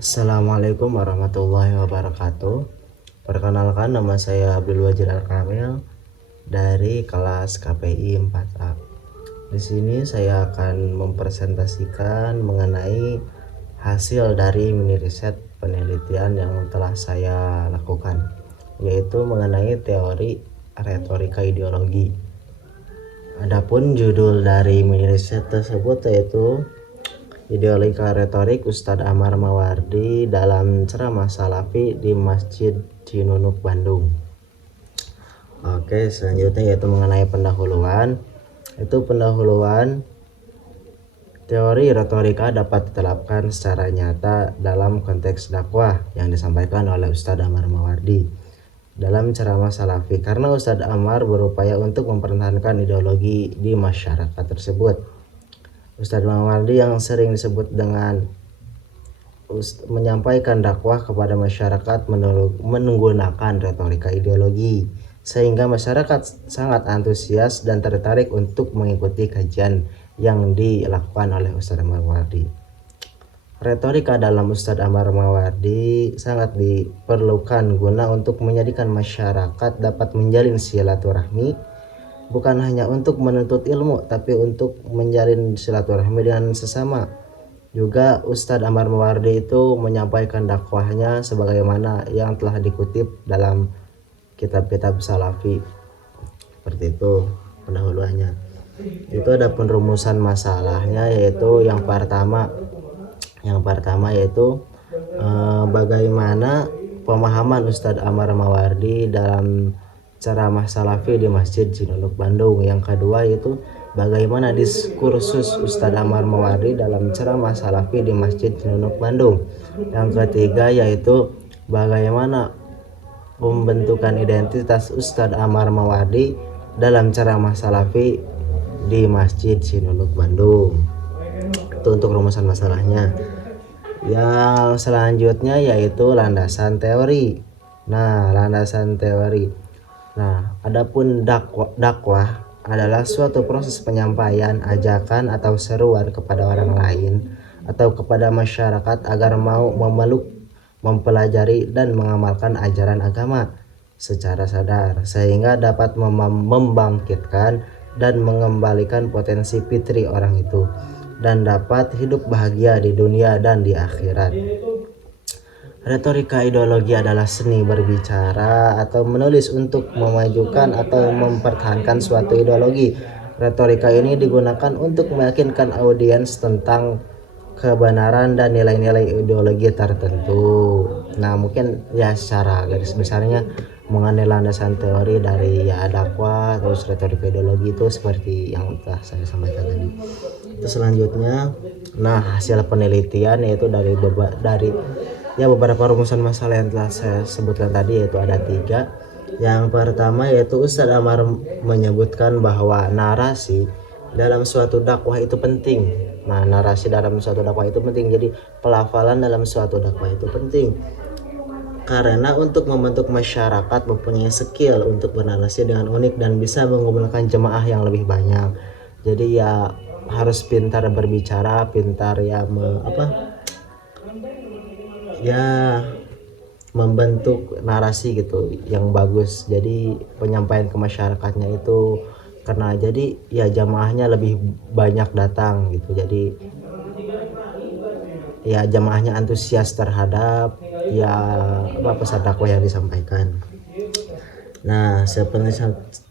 Assalamualaikum warahmatullahi wabarakatuh. Perkenalkan, nama saya Abdul Wajid Al-Kamil dari kelas KPI 4A. Di sini saya akan mempresentasikan mengenai hasil dari mini riset penelitian yang telah saya lakukan, yaitu mengenai teori retorika ideologi. Adapun judul dari mini riset tersebut yaitu Ideologika Retorik Ustadz Amar Mawardi dalam ceramah Salafi di Masjid Cinunuk, Bandung. Oke, selanjutnya yaitu mengenai pendahuluan. Teori retorika dapat diterapkan secara nyata dalam konteks dakwah yang disampaikan oleh Ustadz Amar Mawardi dalam ceramah Salafi, karena Ustadz Amar berupaya untuk mempertahankan ideologi di masyarakat tersebut. Ustadz Mawardi yang sering disebut dengan menyampaikan dakwah kepada masyarakat menggunakan retorika ideologi, sehingga masyarakat sangat antusias dan tertarik untuk mengikuti kajian yang dilakukan oleh Ustadz Amar Mawardi. Retorika dalam Ustadz Amar Mawardi sangat diperlukan guna untuk menjadikan masyarakat dapat menjalin silaturahmi, bukan hanya untuk menuntut ilmu, tapi untuk menjalin silaturahmi dengan sesama. Juga Ustadz Amar Mawardi itu menyampaikan dakwahnya sebagaimana yang telah dikutip dalam kitab-kitab Salafi. Seperti itu pendahuluannya. Itu ada penrumusan masalahnya, yaitu yang pertama yaitu bagaimana pemahaman Ustadz Amar Mawardi dalam ceramah Salafi di Masjid Cinunuk, Bandung. Yang kedua yaitu bagaimana diskursus Ustadz Amar Mawardi dalam ceramah Salafi di Masjid Cinunuk, Bandung. Yang ketiga yaitu bagaimana pembentukan identitas Ustadz Amar Mawardi dalam ceramah Salafi di Masjid Cinunuk, Bandung. Itu untuk rumusan masalahnya. Yang selanjutnya yaitu landasan teori. Adapun dakwah adalah suatu proses penyampaian ajakan atau seruan kepada orang lain atau kepada masyarakat agar mau memeluk, mempelajari dan mengamalkan ajaran agama secara sadar, sehingga dapat membangkitkan dan mengembalikan potensi fitri orang itu dan dapat hidup bahagia di dunia dan di akhirat. Retorika ideologi adalah seni berbicara atau menulis untuk memajukan atau mempertahankan suatu ideologi. Retorika ini digunakan untuk meyakinkan audiens tentang kebenaran dan nilai-nilai ideologi tertentu. Nah, mungkin ya secara garis besarnya mengenai landasan teori dari dakwah terus retorika ideologi itu seperti yang telah saya sampaikan tadi. Itu selanjutnya, hasil penelitian yaitu dari beberapa rumusan masalah yang telah saya sebutkan tadi, yaitu ada 3. Yang pertama yaitu Ustadz Amar menyebutkan bahwa narasi dalam suatu dakwah itu penting. Narasi dalam suatu dakwah itu penting. Jadi pelafalan dalam suatu dakwah itu penting. Karena untuk membentuk masyarakat mempunyai skill untuk bernarasi dengan unik dan bisa mengumpulkan jemaah yang lebih banyak. Jadi ya harus pintar berbicara, pintar membentuk narasi gitu yang bagus. Jadi penyampaian ke masyarakatnya itu karena jadi ya jamaahnya lebih banyak datang gitu. Jadi ya jamaahnya antusias terhadap pesan dakwah yang disampaikan.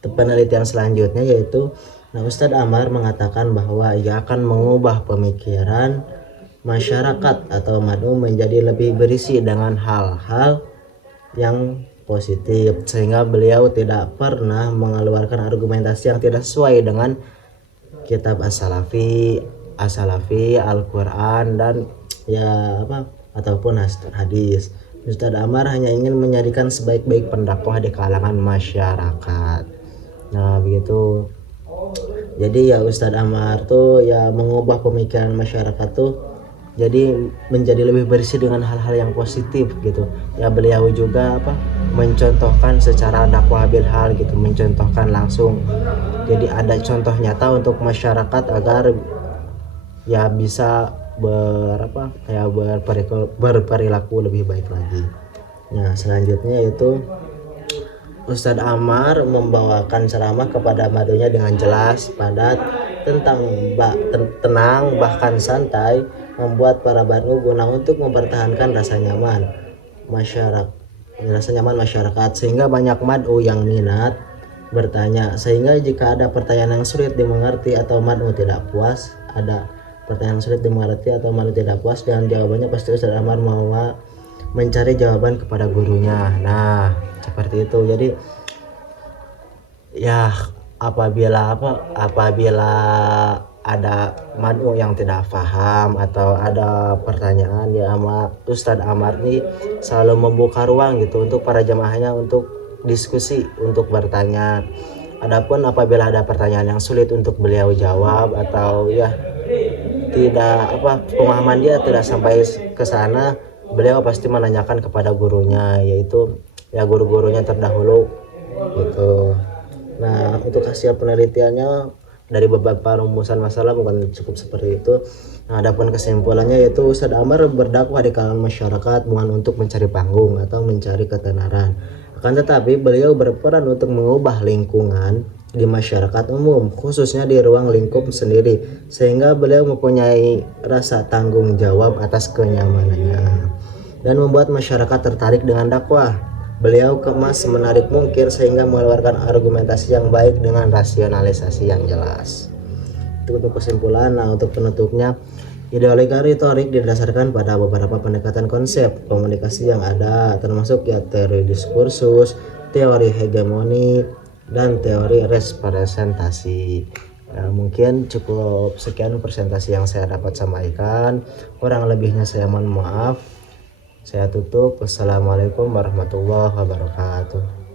Penelitian selanjutnya yaitu Ustadz Amar mengatakan bahwa ia akan mengubah pemikiran masyarakat atau mad'u menjadi lebih berisi dengan hal-hal yang positif, sehingga beliau tidak pernah mengeluarkan argumentasi yang tidak sesuai dengan kitab As-Salafi, Al-Quran dan ataupun hadis. Ustadz Amar hanya ingin menjadikan sebaik-baik pendakwah di kalangan masyarakat. Begitu. Jadi ya Ustadz Amar tuh ya mengubah pemikiran masyarakat tuh jadi menjadi lebih bersih dengan hal-hal yang positif gitu. Ya beliau juga mencontohkan secara dakwah bil hal gitu, mencontohkan langsung. Jadi ada contoh nyata untuk masyarakat agar ya bisa berperilaku lebih baik lagi. Nah, selanjutnya yaitu Ustadz Amar membawakan ceramah kepada madunya dengan jelas, padat, tenang bahkan santai, membuat para badmu guna untuk mempertahankan rasa nyaman masyarakat, sehingga banyak mad'u yang minat bertanya. Sehingga jika ada pertanyaan yang sulit dimengerti atau mad'u tidak puas, dan jawabannya pasti Ustadz Amar mau mencari jawaban kepada gurunya. Nah, seperti itu. Jadi ya apabila ada mad'u yang tidak paham atau ada pertanyaan, ya Ustadz Amar nih selalu membuka ruang gitu untuk para jamaahnya untuk diskusi, untuk bertanya. Adapun apabila ada pertanyaan yang sulit untuk beliau jawab atau ya tidak pemahaman dia tidak sampai ke sana, beliau pasti menanyakan kepada gurunya, yaitu ya guru-gurunya terdahulu gitu. Nah, untuk hasil penelitiannya dari beberapa rumusan masalah bukan cukup seperti itu. Nah, adapun kesimpulannya yaitu Ustadz Amar berdakwah di kalangan masyarakat bukan untuk mencari panggung atau mencari ketenaran. Akan tetapi beliau berperan untuk mengubah lingkungan di masyarakat umum, khususnya di ruang lingkup sendiri, sehingga beliau mempunyai rasa tanggung jawab atas kenyamanannya dan membuat masyarakat tertarik dengan dakwah. Beliau kemas semenarik mungkin sehingga mengeluarkan argumentasi yang baik dengan rasionalisasi yang jelas. Itu untuk kesimpulan. Nah, untuk penutupnya, ideologi retorik didasarkan pada beberapa pendekatan konsep komunikasi yang ada, termasuk ya teori diskursus, teori hegemoni, dan teori representasi. Ya, mungkin cukup sekian presentasi yang saya dapat sampaikan. Kurang lebihnya saya mohon maaf. Saya tutup. Wassalamualaikum warahmatullahi wabarakatuh.